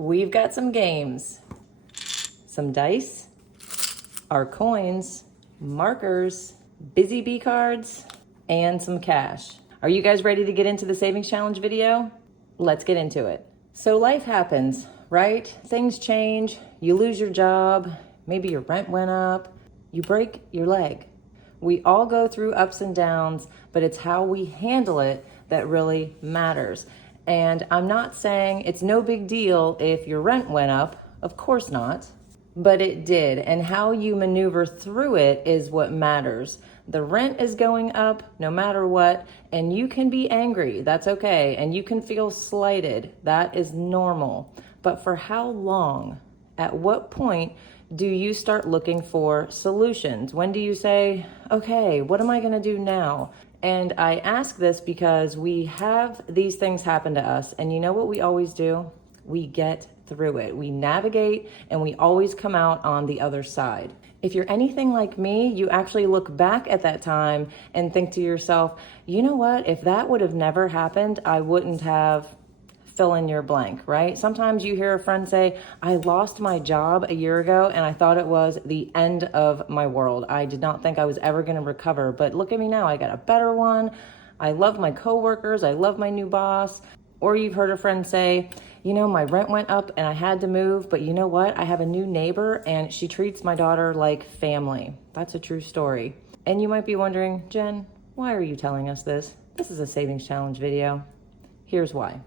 we've got some games, some dice, our coins, markers, busy bee cards, and some cash. Are you guys ready to get into the savings challenge video? Let's get into it. So life happens, right? Things change, you lose your job, maybe your rent went up, you break your leg. We all go through ups and downs, but it's how we handle it that really matters. And I'm not saying it's no big deal if your rent went up, of course not, but it did. And how you maneuver through it is what matters. The rent is going up no matter what, and you can be angry, that's okay. And you can feel slighted, that is normal. But for how long? At what point do you start looking for solutions? When do you say, okay, what am I gonna do now? And I ask this because we have these things happen to us, and you know what we always do? We get through it. We navigate, and we always come out on the other side. If you're anything like me, you actually look back at that time and think to yourself, you know what? If that would have never happened, I wouldn't have fill in your blank, right? Sometimes you hear a friend say, I lost my job a year ago and I thought it was the end of my world. I did not think I was ever going to recover, but look at me now. I got a better one. I love my coworkers. I love my new boss. Or you've heard a friend say, you know, my rent went up and I had to move, but you know what? I have a new neighbor and she treats my daughter like family. That's a true story. And you might be wondering, Jen, why are you telling us this? This is a savings challenge video. Here's why.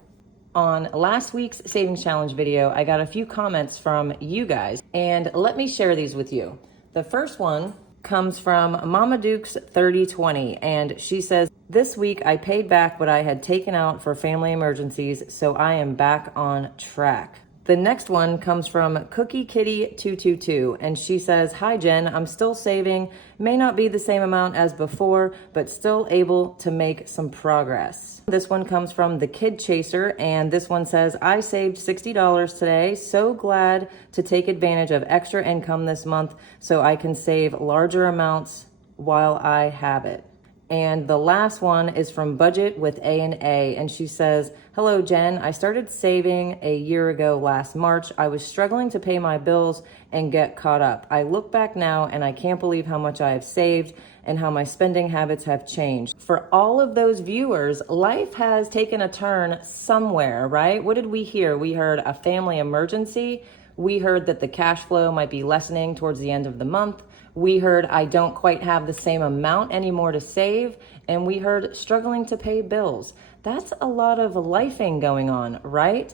On last week's savings challenge video, I got a few comments from you guys, and let me share these with you. The first one comes from Mama Duke's 3020, and she says, this week I paid back what I had taken out for family emergencies, so I am back on track. The next one comes from Cookie Kitty 222, and she says, hi Jen, I'm still saving, may not be the same amount as before, but still able to make some progress. This one comes from The Kid Chaser, and this one says, I saved $60 today, so glad to take advantage of extra income this month so I can save larger amounts while I have it. And the last one is from Budget with A&A, and she says, hello Jen, I started saving a year ago last March. I was struggling to pay my bills and get caught up. I look back now and I can't believe how much I have saved and how my spending habits have changed. For all of those viewers, life has taken a turn somewhere, right? What did we hear? We heard a family emergency. We heard that the cash flow might be lessening towards the end of the month. We heard I don't quite have the same amount anymore to save. And we heard struggling to pay bills. That's a lot of lifing going on, right?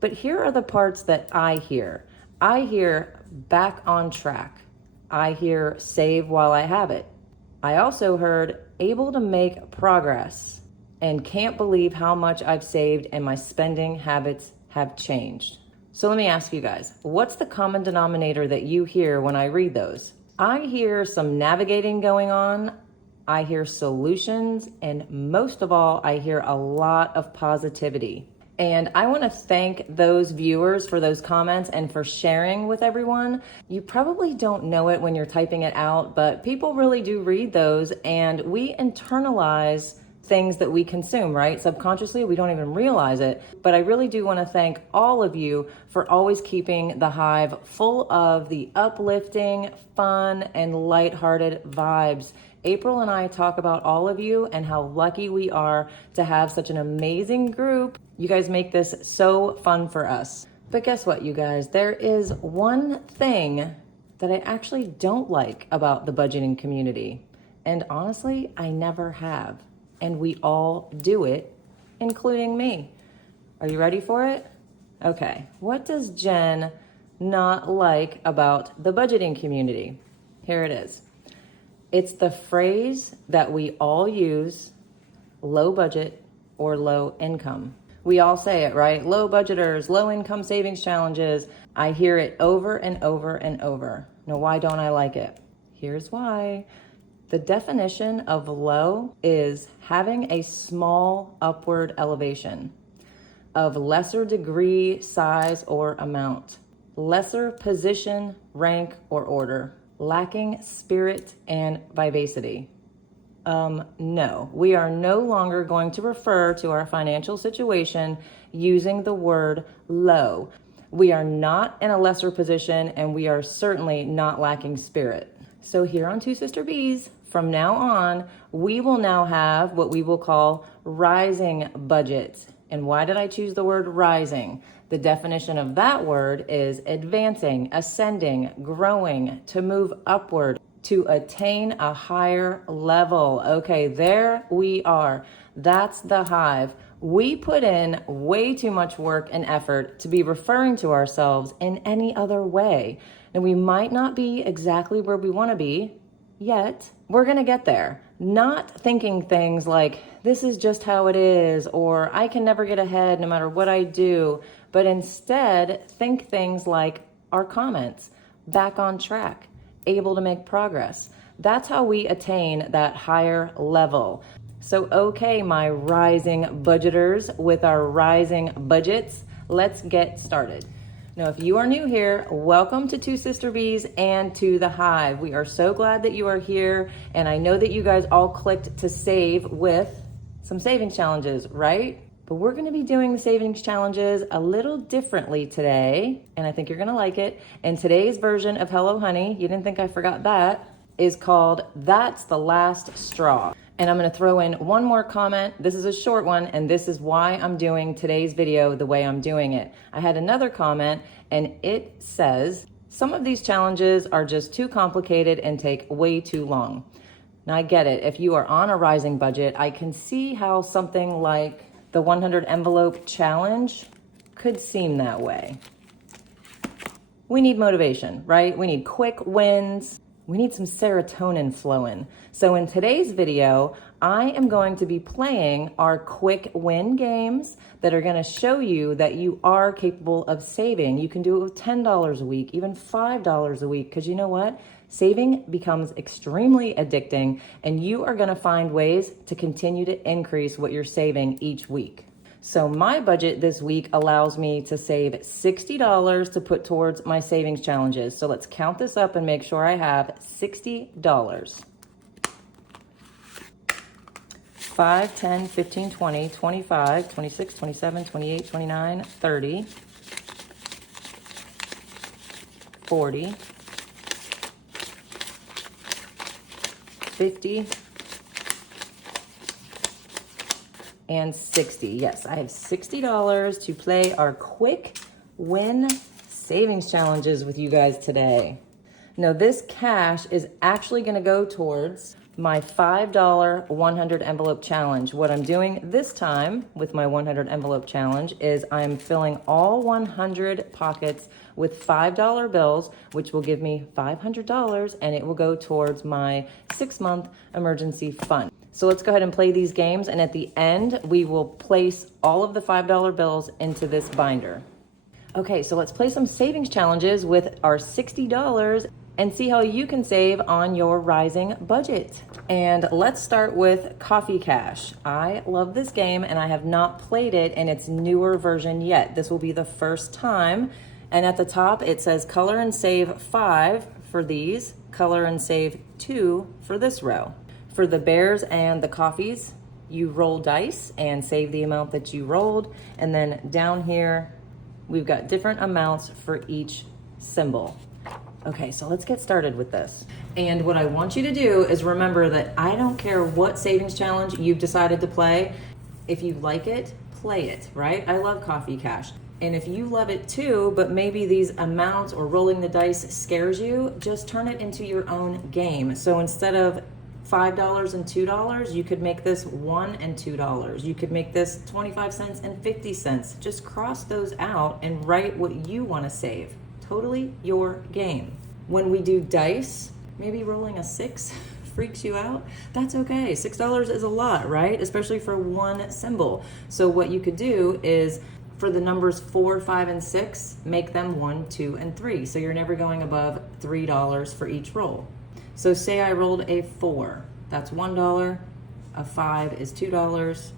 But here are the parts that I hear. I hear back on track. I hear save while I have it. I also heard able to make progress and can't believe how much I've saved and my spending habits have changed. So let me ask you guys, what's the common denominator that you hear when I read those? I hear some navigating going on. I hear solutions, and most of all, I hear a lot of positivity. And I want to thank those viewers for those comments and for sharing with everyone. You probably don't know it when you're typing it out, but people really do read those, and we internalize things that we consume, right? Subconsciously, we don't even realize it. But I really do want to thank all of you for always keeping the hive full of the uplifting, fun, and lighthearted vibes. April and I talk about all of you and how lucky we are to have such an amazing group. You guys make this so fun for us. But guess what, you guys? There is one thing that I actually don't like about the budgeting community. And honestly, I never have. And we all do it, including me. Are you ready for it? Okay, what does Jen not like about the budgeting community? Here it is. It's the phrase that we all use, low budget or low income. We all say it, right? Low budgeters, low income savings challenges. I hear it over and over and over. Now, why don't I like it? Here's why. The definition of low is having a small upward elevation of lesser degree, size, or amount, lesser position, rank, or order, lacking spirit and vivacity. No, we are no longer going to refer to our financial situation using the word low. We are not in a lesser position, and we are certainly not lacking spirit. So here on Two Sister Bees, from now on, we will now have what we will call rising budgets. And why did I choose the word rising? The definition of that word is advancing, ascending, growing, to move upward, to attain a higher level. Okay, there we are. That's the hive. We put in way too much work and effort to be referring to ourselves in any other way. And we might not be exactly where we want to be yet. We're going to get there. Not thinking things like, this is just how it is, or I can never get ahead no matter what I do, but instead think things like our comments, back on track, able to make progress. That's how we attain that higher level. So, okay, my rising budgeters with our rising budgets, let's get started. Now, if you are new here, welcome to Two Sister Bees and to the Hive. We are so glad that you are here, and I know that you guys all clicked to save with some savings challenges, right? But we're gonna be doing the savings challenges a little differently today, and I think you're gonna like it. And today's version of Hello Honey, you didn't think I forgot that, is called That's the Last Straw. And I'm gonna throw in one more comment. This is a short one, and this is why I'm doing today's video the way I'm doing it. I had another comment, and it says, some of these challenges are just too complicated and take way too long. Now I get it. If you are on a rising budget, I can see how something like the 100 envelope challenge could seem that way. We need motivation, right? We need quick wins. We need some serotonin flowing. So in today's video, I am going to be playing our quick win games that are gonna show you that you are capable of saving. You can do it with $10 a week, even $5 a week, because you know what? Saving becomes extremely addicting, and you are gonna find ways to continue to increase what you're saving each week. So my budget this week allows me to save $60 to put towards my savings challenges. So let's count this up and make sure I have $60. 5, 10, 15, 20, 25, 26, 27, 28, 29, 30, 40, 50, and 60. Yes, I have $60 to play our quick win savings challenges with you guys today. Now this cash is actually gonna go towards my $5 100 envelope challenge. What I'm doing this time with my 100 envelope challenge is I'm filling all 100 pockets with $5 bills, which will give me $500, and it will go towards my 6-month emergency fund. So let's go ahead and play these games, and at the end, we will place all of the $5 bills into this binder. Okay, so let's play some savings challenges with our $60 and see how you can save on your rising budget. And let's start with Coffee Cash. I love this game, and I have not played it in its newer version yet. This will be the first time. And at the top, it says color and save 5 for these, color and save 2 for this row. For the bears and the coffees, you roll dice and save the amount that you rolled. And then down here, we've got different amounts for each symbol. Okay, so let's get started with this. And what I want you to do is remember that I don't care what savings challenge you've decided to play. If you like it, play it, right? I love Coffee Cash. And if you love it too, but maybe these amounts or rolling the dice scares you, just turn it into your own game. So instead of $5 and $2, you could make this $1 and $2. You could make this 25 cents and 50 cents. Just cross those out and write what you want to save. Totally your game. When we do dice, maybe rolling a 6 freaks you out. That's okay. $6 is a lot, right? Especially for one symbol. So what you could do is for the numbers 4, 5, and 6, make them 1, 2, and 3. So you're never going above $3 for each roll. So say I rolled a 4, that's $1, a 5 is $2,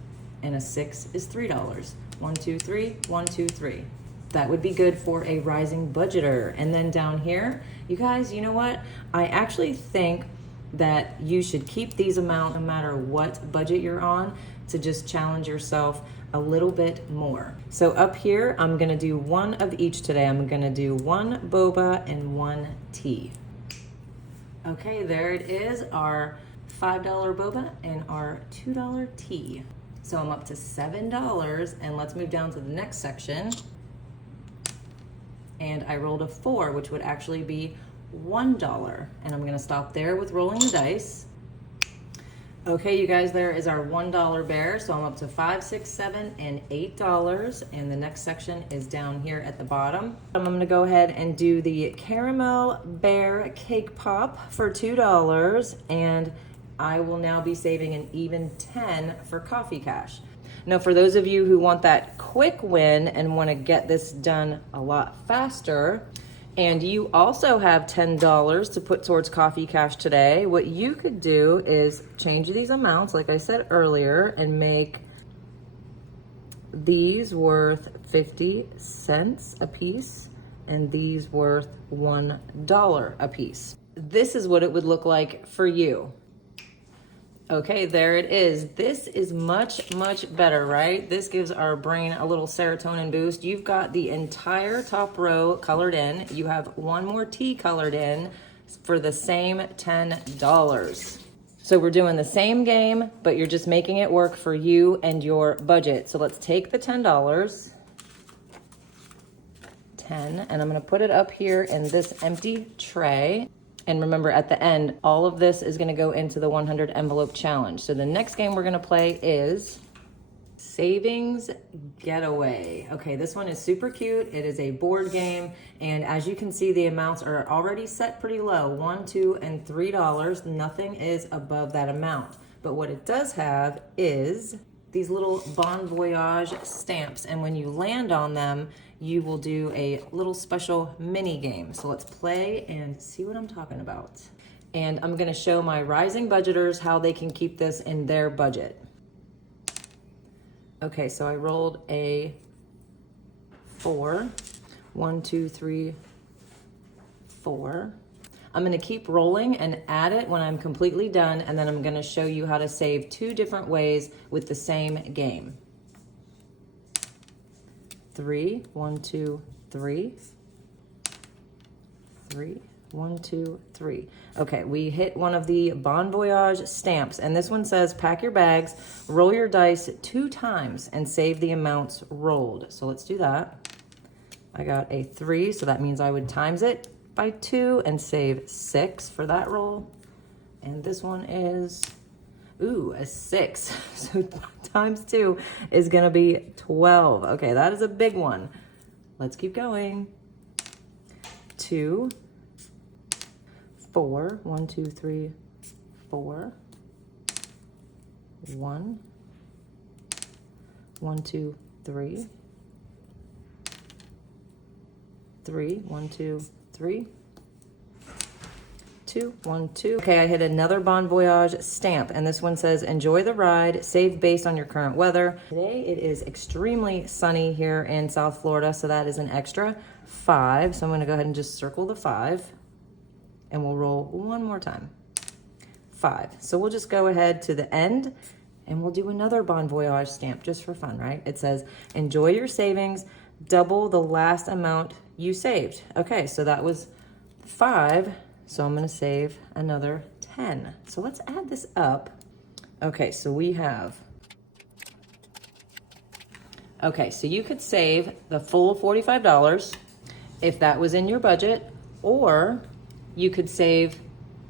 and a 6 is $3. 1, 2, 3, 1, 2, 3. That would be good for a rising budgeter. And then down here, you guys, you know what? I actually think that you should keep these amounts no matter what budget you're on to just challenge yourself. a little bit more. So up here, I'm gonna do one of each today. I'm gonna do one boba and one tea. Okay, there it is, our $5 boba and our $2 tea. So I'm up to $7, and let's move down to the next section. And I rolled a 4, which would actually be $1. And I'm gonna stop there with rolling the dice. Okay, you guys, there is our $1 bear. So I'm up to $5, $6, $7, and $8. And the next section is down here at the bottom. I'm gonna go ahead and do the caramel bear cake pop for $2. And I will now be saving an even 10 for coffee cash. Now, for those of you who want that quick win and want to get this done a lot faster, and you also have $10 to put towards coffee cash today, what you could do is change these amounts, like I said earlier, and make these worth 50 cents a piece and these worth $1 a piece. This is what it would look like for you. Okay, there it is. This is much, much better, right? This gives our brain a little serotonin boost. You've got the entire top row colored in. You have one more tea colored in for the same $10. So we're doing the same game, but you're just making it work for you and your budget. So let's take the $10, 10, and I'm gonna put it up here in this empty tray. And remember, at the end, all of this is gonna go into the 100 envelope challenge. So the next game we're gonna play is Savings Getaway. Okay, this one is super cute. It is a board game. And as you can see, the amounts are already set pretty low, $1, $2, and $3. Nothing is above that amount. But what it does have is these little Bon Voyage stamps. And when you land on them, you will do a little special mini game. So let's play and see what I'm talking about. And I'm gonna show my rising budgeters how they can keep this in their budget. Okay, so I rolled a 4. 1, 2, 3, 4. I'm gonna keep rolling and add it when I'm completely done, and then I'm gonna show you how to save 2 different ways with the same game. 3, 1, 2, 3. 3, 1, 2, 3. Okay, we hit one of the Bon Voyage stamps, and this one says, pack your bags, roll your dice 2 times, and save the amounts rolled. So let's do that. I got a 3, so that means I would times it by 2 and save 6 for that roll. And this one is, ooh, a 6. So times 2 is gonna be 12. Okay, that is a big one. Let's keep going. 2, 4, 1, 2, 3, 4. 1, 1, 2, 3. 3, 1, 2, 3. 2, 1, 2. Okay, I hit another Bon Voyage stamp, and this one says, enjoy the ride, save based on your current weather. Today it is extremely sunny here in South Florida, so that is an extra 5. So I'm gonna go ahead and just circle the 5, and we'll roll one more time. 5. So we'll just go ahead to the end, and we'll do another Bon Voyage stamp just for fun, right? It says, enjoy your savings, double the last amount you saved. Okay, so that was 5. So I'm gonna save another 10. So let's add this up. Okay, so we have, okay, so you could save the full $45 if that was in your budget, or you could save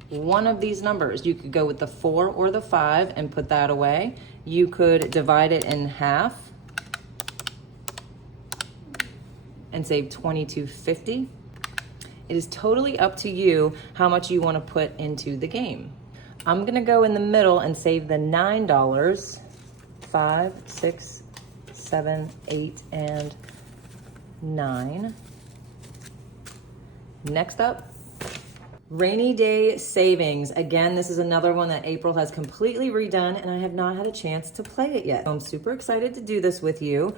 one of these numbers. You could go with the 4 or the 5 and put that away. You could divide it in half and save $22.50. It is totally up to you how much you want to put into the game. I'm gonna go in the middle and save the $9. 5, 6, 7, 8, and 9. Next up, rainy day savings. Again, this is another one that April has completely redone, and I have not had a chance to play it yet. I'm super excited to do this with you.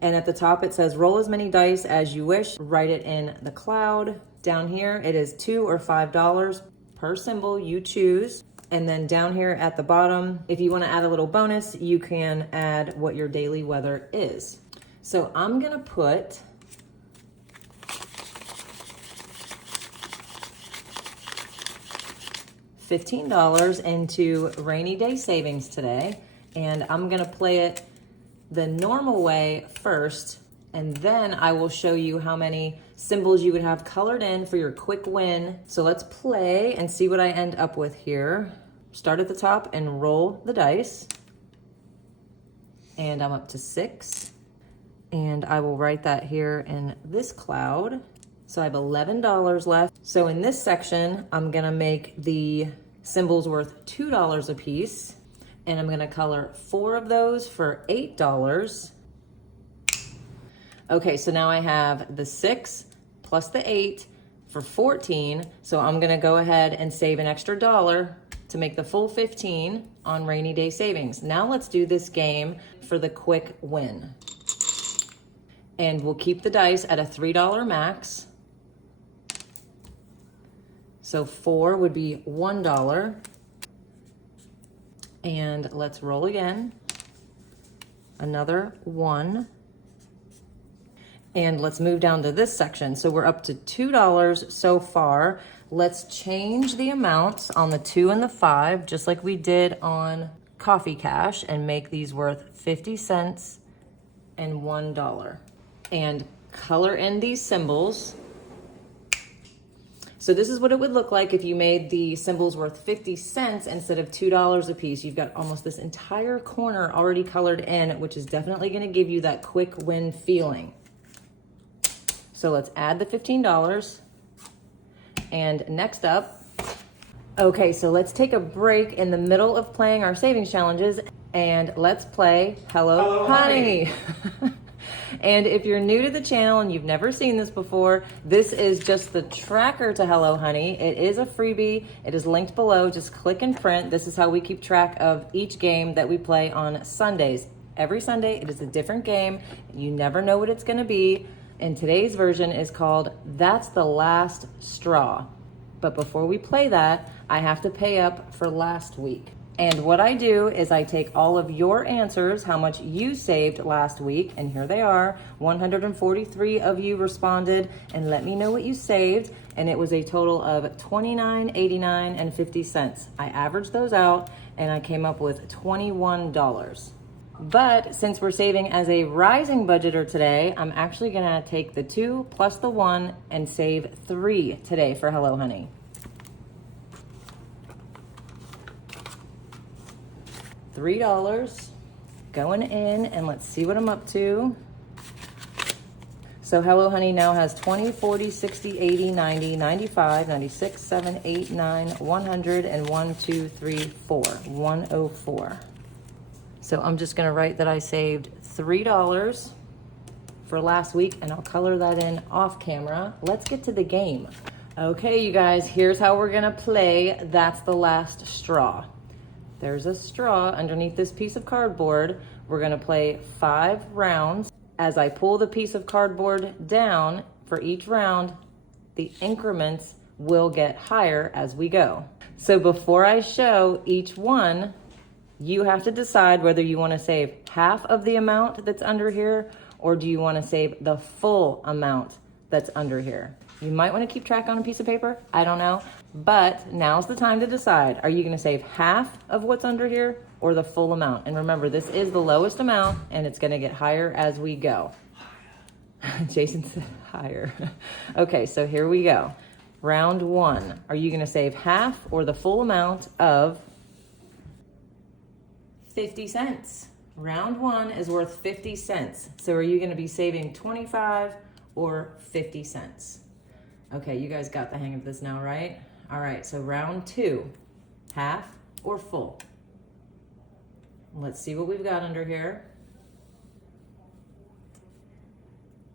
And at the top it says, roll as many dice as you wish, write it in the cloud. Down here it is $2 or $5 per symbol you choose. And then down here at the bottom, if you want to add a little bonus, you can add what your daily weather is. So I'm going to put $15 into rainy day savings today, and I'm gonna play it the normal way first, and then I will show you how many symbols you would have colored in for your quick win. So let's play and see what I end up with here. Start at the top and roll the dice. And I'm up to 6. And I will write that here in this cloud. So I have $11 left. So in this section, I'm gonna make the symbols worth $2 a piece, and I'm gonna color 4 of those for $8. Okay, so now I have the 6 plus the 8 for 14. So I'm gonna go ahead and save an extra $1 to make the full 15 on rainy day savings. Now let's do this game for the quick win. And we'll keep the dice at a $3 max. So 4 would be $1. And let's roll again. Another 1. And let's move down to this section. So we're up to $2 so far. Let's change the amounts on the 2 and the 5, just like we did on Coffee Cash, and make these worth 50 cents and $1. And color in these symbols. So this is what it would look like if you made the symbols worth 50 cents instead of $2 a piece. You've got almost this entire corner already colored in, which is definitely gonna give you that quick win feeling. So let's add the $15. And next up, okay, so let's take a break in the middle of playing our savings challenges, and let's play Hello Honey. And if you're new to the channel and you've never seen this before, this is just the tracker to Hello Honey. It is a freebie. It is linked below. Just click and print. This is how we keep track of each game that we play on Sundays. Every Sunday, it is a different game. You never know what it's going to be. And today's version is called That's the Last Straw. But before we play that, I have to pay up for last week. And what I do is I take all of your answers, how much you saved last week, and here they are. 143 of you responded and let me know what you saved, and it was a total of $29, $89, and 50 cents. I averaged those out and I came up with $21. But since we're saving as a rising budgeter today, I'm actually gonna take the 2 plus the 1 and save 3 today for Hello Honey. $3 going in, and let's see what I'm up to. So Hello Honey now has 20, 40, 60, 80, 90, 95, 96, 7, 8, 9, 100, and 1, 2, 3, 4, 104. So I'm just gonna write that I saved $3 for last week, and I'll color that in off camera. Let's get to the game. Okay, you guys, here's how we're gonna play That's the Last Straw. There's a straw underneath this piece of cardboard. We're gonna play 5 rounds. As I pull the piece of cardboard down for each round, the increments will get higher as we go. So before I show each one, you have to decide whether you wanna save half of the amount that's under here, or do you wanna save the full amount that's under here. You might wanna keep track on a piece of paper, I don't know. But now's the time to decide. Are you gonna save half of what's under here or the full amount? And remember, this is the lowest amount and it's gonna get higher as we go. Jason said higher. Okay, so here we go. Round 1. Are you gonna save half or the full amount of 50 cents? Round 1 is worth 50 cents. So are you gonna be saving 25 or 50 cents? Okay, you guys got the hang of this now, right? All right, so round 2, half or full? Let's see what we've got under here.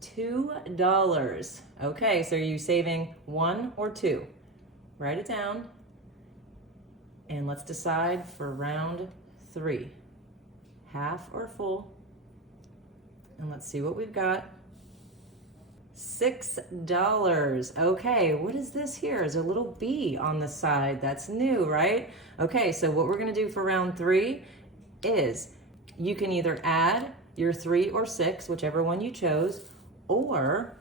$2. Okay, so are you saving 1 or 2? Write it down. And let's decide for round 3, half or full? And let's see what we've got. $6. Okay, what is this here? There's a little B on the side. That's new, right? Okay, so what we're gonna do for round 3 is you can either add your 3 or 6, whichever one you chose, or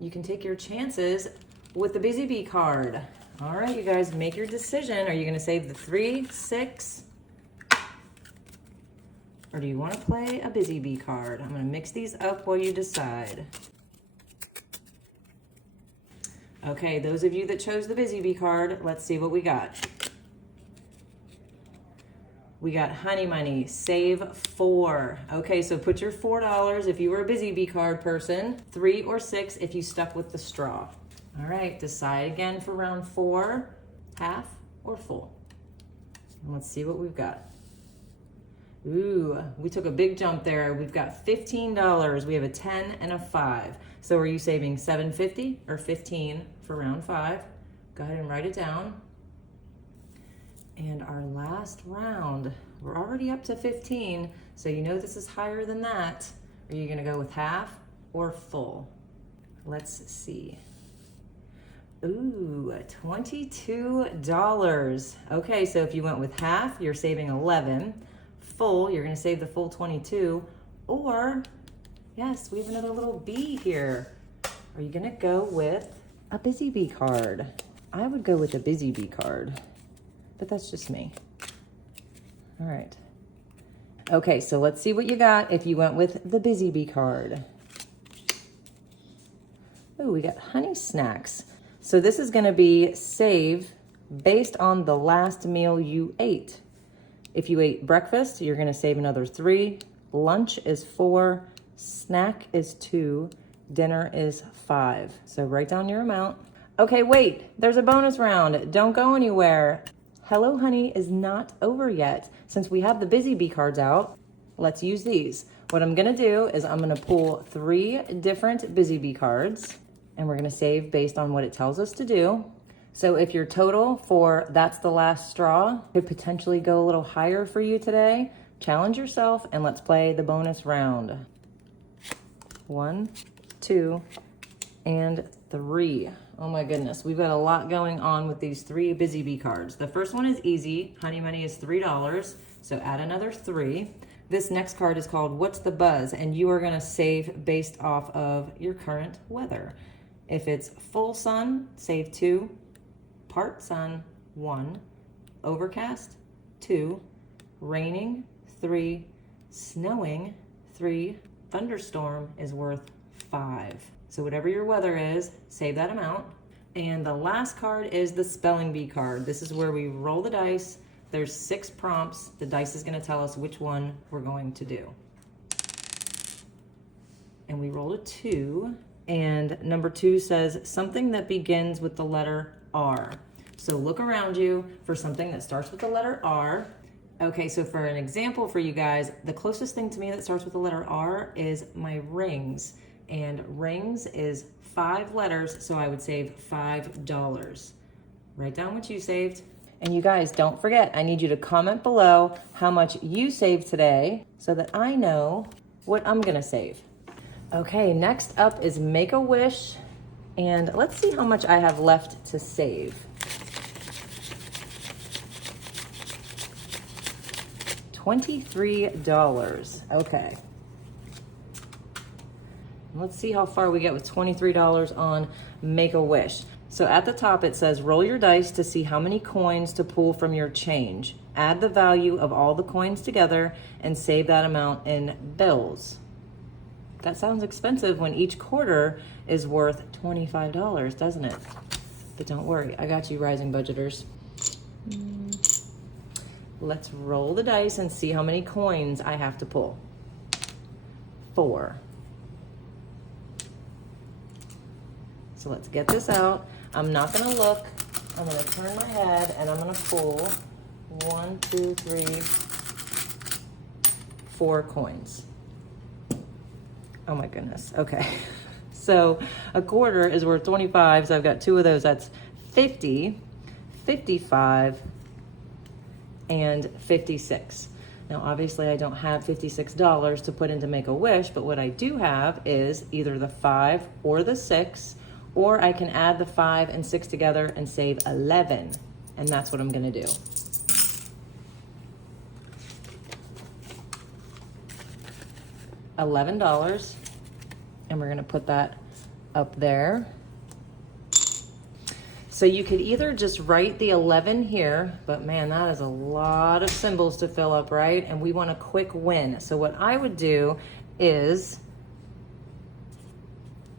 you can take your chances with the Busy Bee card. All right, you guys, make your decision. Are you gonna save the 3, 6, or do you wanna play a Busy Bee card? I'm gonna mix these up while you decide. Okay, those of you that chose the Busy Bee card, let's see what we got. We got Honey Money, save 4. Okay, so put your $4 if you were a Busy Bee card person, 3 or 6 if you stuck with the straw. All right, decide again for round 4, half or full. And let's see what we've got. Ooh, we took a big jump there. We've got $15. We have a 10 and a 5. So are you saving $7.50 or $15 for round 5? Go ahead and write it down. And our last round, we're already up to 15, so you know this is higher than that. Are you gonna go with half or full? Let's see. Ooh, $22. Okay, so if you went with half, you're saving 11. Full, you're gonna save the full 22, or yes, we have another little B here. Are you gonna go with a Busy Bee card? I would go with a Busy Bee card, but that's just me. All right. Okay, so let's see what you got if you went with the Busy Bee card. Oh, we got honey snacks. So this is gonna be save based on the last meal you ate. If you ate breakfast, you're gonna save another 3. Lunch is 4, snack is 2, dinner is 5. So write down your amount. Okay, wait, there's a bonus round. Don't go anywhere. Hello Honey is not over yet. Since we have the Busy Bee cards out, let's use these. What I'm gonna do is I'm gonna pull 3 different Busy Bee cards, and we're gonna save based on what it tells us to do. So if your total for That's the Last Straw could potentially go a little higher for you today, challenge yourself and let's play the bonus round. 1, 2, and 3. Oh my goodness, we've got a lot going on with these 3 Busy Bee cards. The first one is easy. Honey Money is $3, so add another 3. This next card is called What's the Buzz? And you are gonna save based off of your current weather. If it's full sun, save 2. Part sun, 1. Overcast, 2. Raining, 3. Snowing, 3. Thunderstorm is worth 5. So whatever your weather is, save that amount. And the last card is the Spelling Bee card. This is where we roll the dice. There's 6 prompts. The dice is gonna tell us which one we're going to do. And we rolled a 2. And number 2 says something that begins with the letter R. So look around you for something that starts with the letter R. Okay, so for an example for you guys, the closest thing to me that starts with the letter R is my rings. And rings is 5 letters, so I would save $5. Write down what you saved. And you guys, don't forget, I need you to comment below how much you saved today so that I know what I'm gonna save. Okay, next up is Make-A-Wish, and let's see how much I have left to save. $23. Okay. Let's see how far we get with $23 on Make-A-Wish. So at the top it says roll your dice to see how many coins to pull from your change. Add the value of all the coins together and save that amount in bills. That sounds expensive when each quarter is worth $25, doesn't it? But don't worry, I got you, rising budgeters. Let's roll the dice and see how many coins I have to pull. 4. So let's get this out. I'm not gonna look. I'm gonna turn my head and I'm gonna pull 1, 2, 3, 4 coins. Oh my goodness, okay. So a quarter is worth 25, so I've got 2 of those. That's 50, 55, and 56. Now, obviously I don't have $56 to put into Make-A-Wish, but what I do have is either the 5 or the 6, or I can add the 5 and 6 together and save 11. And that's what I'm gonna do. $11, and we're gonna put that up there. So you could either just write the 11 here, but man, that is a lot of symbols to fill up, right? And we want a quick win. So what I would do is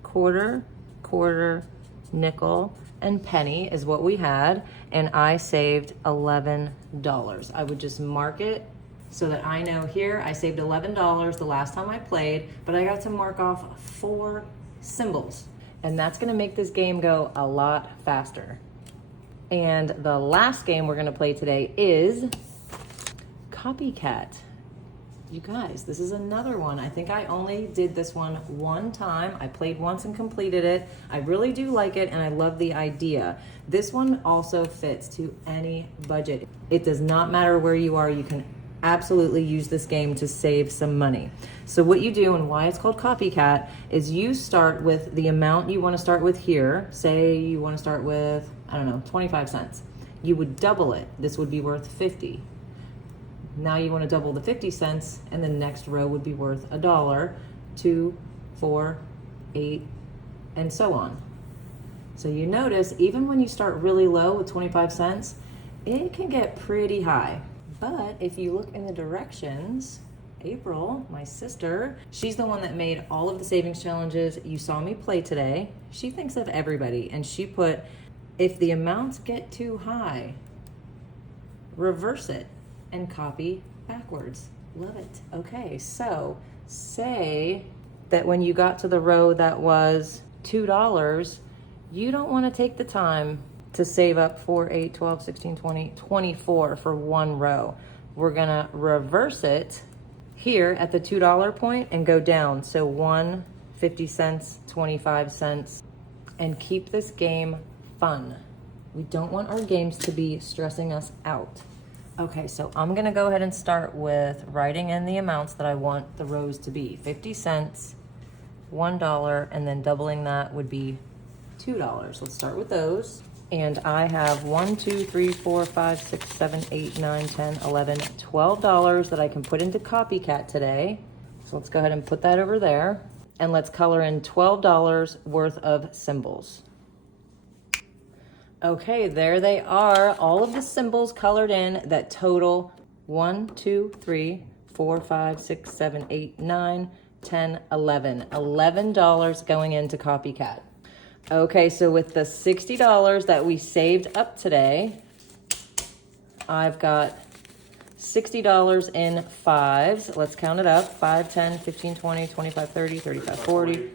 quarter, quarter, nickel, and penny is what we had, and I saved $11. I would just mark it so that I know here I saved $11 the last time I played, but I got to mark off 4 symbols. And that's gonna make this game go a lot faster. And the last game we're gonna play today is Copycat. You guys, this is another one. I think I only did this one time. I played once and completed it. I really do like it, and I love the idea. This one also fits to any budget. It does not matter where you are. You can absolutely use this game to save some money. So what you do, and why it's called Copycat, is you start with the amount you want to start with here. Say you want to start with, I don't know, 25 cents. You would double it. This would be worth 50. Now you want to double the 50 cents, and the next row would be worth $1, 2, 4, 8, and so on. So you notice, even when you start really low with 25 cents, it can get pretty high. But if you look in the directions, April, my sister, she's the one that made all of the savings challenges you saw me play today. She thinks of everybody, and she put, if the amounts get too high, reverse it and copy backwards. Love it. Okay, so say that when you got to the row that was $2, you don't want to take the time to save up 4, 8, 12, 16, 20, 24 for one row. We're gonna reverse it here at the $2 point and go down. So 1, 50 cents, 25 cents, and keep this game fun. We don't want our games to be stressing us out. Okay, so I'm gonna go ahead and start with writing in the amounts that I want the rows to be. 50 cents, $1, and then doubling that would be $2. Let's start with those. And I have 1, 2, 3, 4, 5, 6, 7, 8, 9, 10, 11, $12 that I can put into Copycat today. So let's go ahead and put that over there. And let's color in $12 worth of symbols. Okay, there they are. All of the symbols colored in that total 1, 2, 3, 4, 5, 6, 7, 8, 9, 10, 11. $11 going into Copycat. Okay, so with the $60 that we saved up today, I've got $60 in fives. Let's count it up. 5, 10, 15, 20, 25, 30, 35, 40.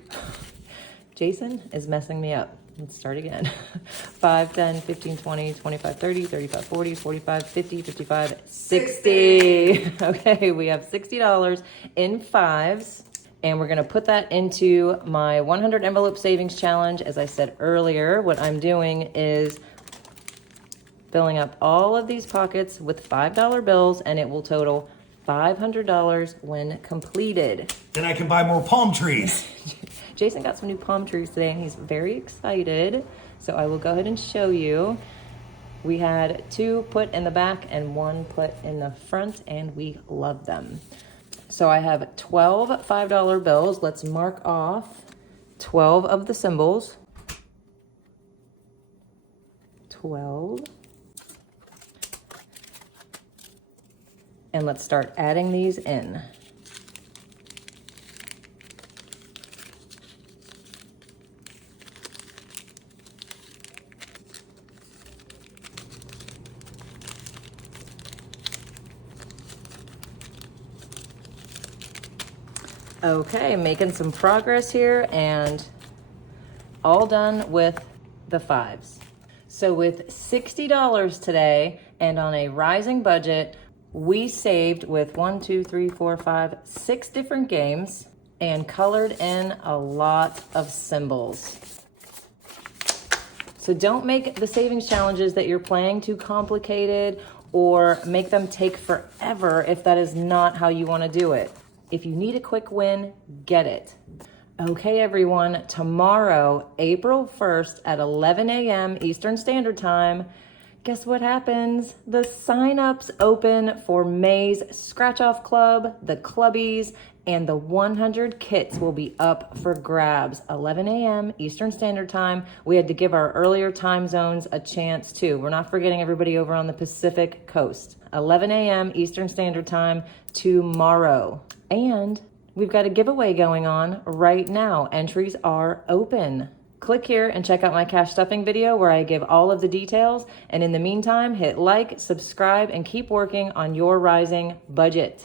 Jason is messing me up. Let's start again. 5, 10, 15, 20, 25, 30, 35, 40, 45, 50, 55, 60. Okay, we have $60 in fives. And we're gonna put that into my 100 envelope savings challenge. As I said earlier, what I'm doing is filling up all of these pockets with $5 bills, and it will total $500 when completed. Then I can buy more palm trees. Jason got some new palm trees today, and he's very excited. So I will go ahead and show you. We had 2 put in the back and 1 put in the front, and we love them. So I have 12 $5 bills. Let's mark off 12 of the symbols. 12. And let's start adding these in. Okay, making some progress here, and all done with the fives. So with $60 today and on a rising budget, we saved with 1, 2, 3, 4, 5, 6 different games and colored in a lot of symbols. So don't make the savings challenges that you're playing too complicated or make them take forever if that is not how you want to do it. If you need a quick win, get it. Okay, everyone, tomorrow, April 1st at 11 a.m. Eastern Standard Time, guess what happens? The sign-ups open for May's Scratch-Off Club, the Clubbies, and the 100 kits will be up for grabs. 11 a.m. Eastern Standard Time. We had to give our earlier time zones a chance too. We're not forgetting everybody over on the Pacific Coast. 11 a.m. Eastern Standard Time tomorrow. And we've got a giveaway going on right now. Entries are open. Click here and check out my cash stuffing video where I give all of the details. And in the meantime, hit like, subscribe, and keep working on your rising budget.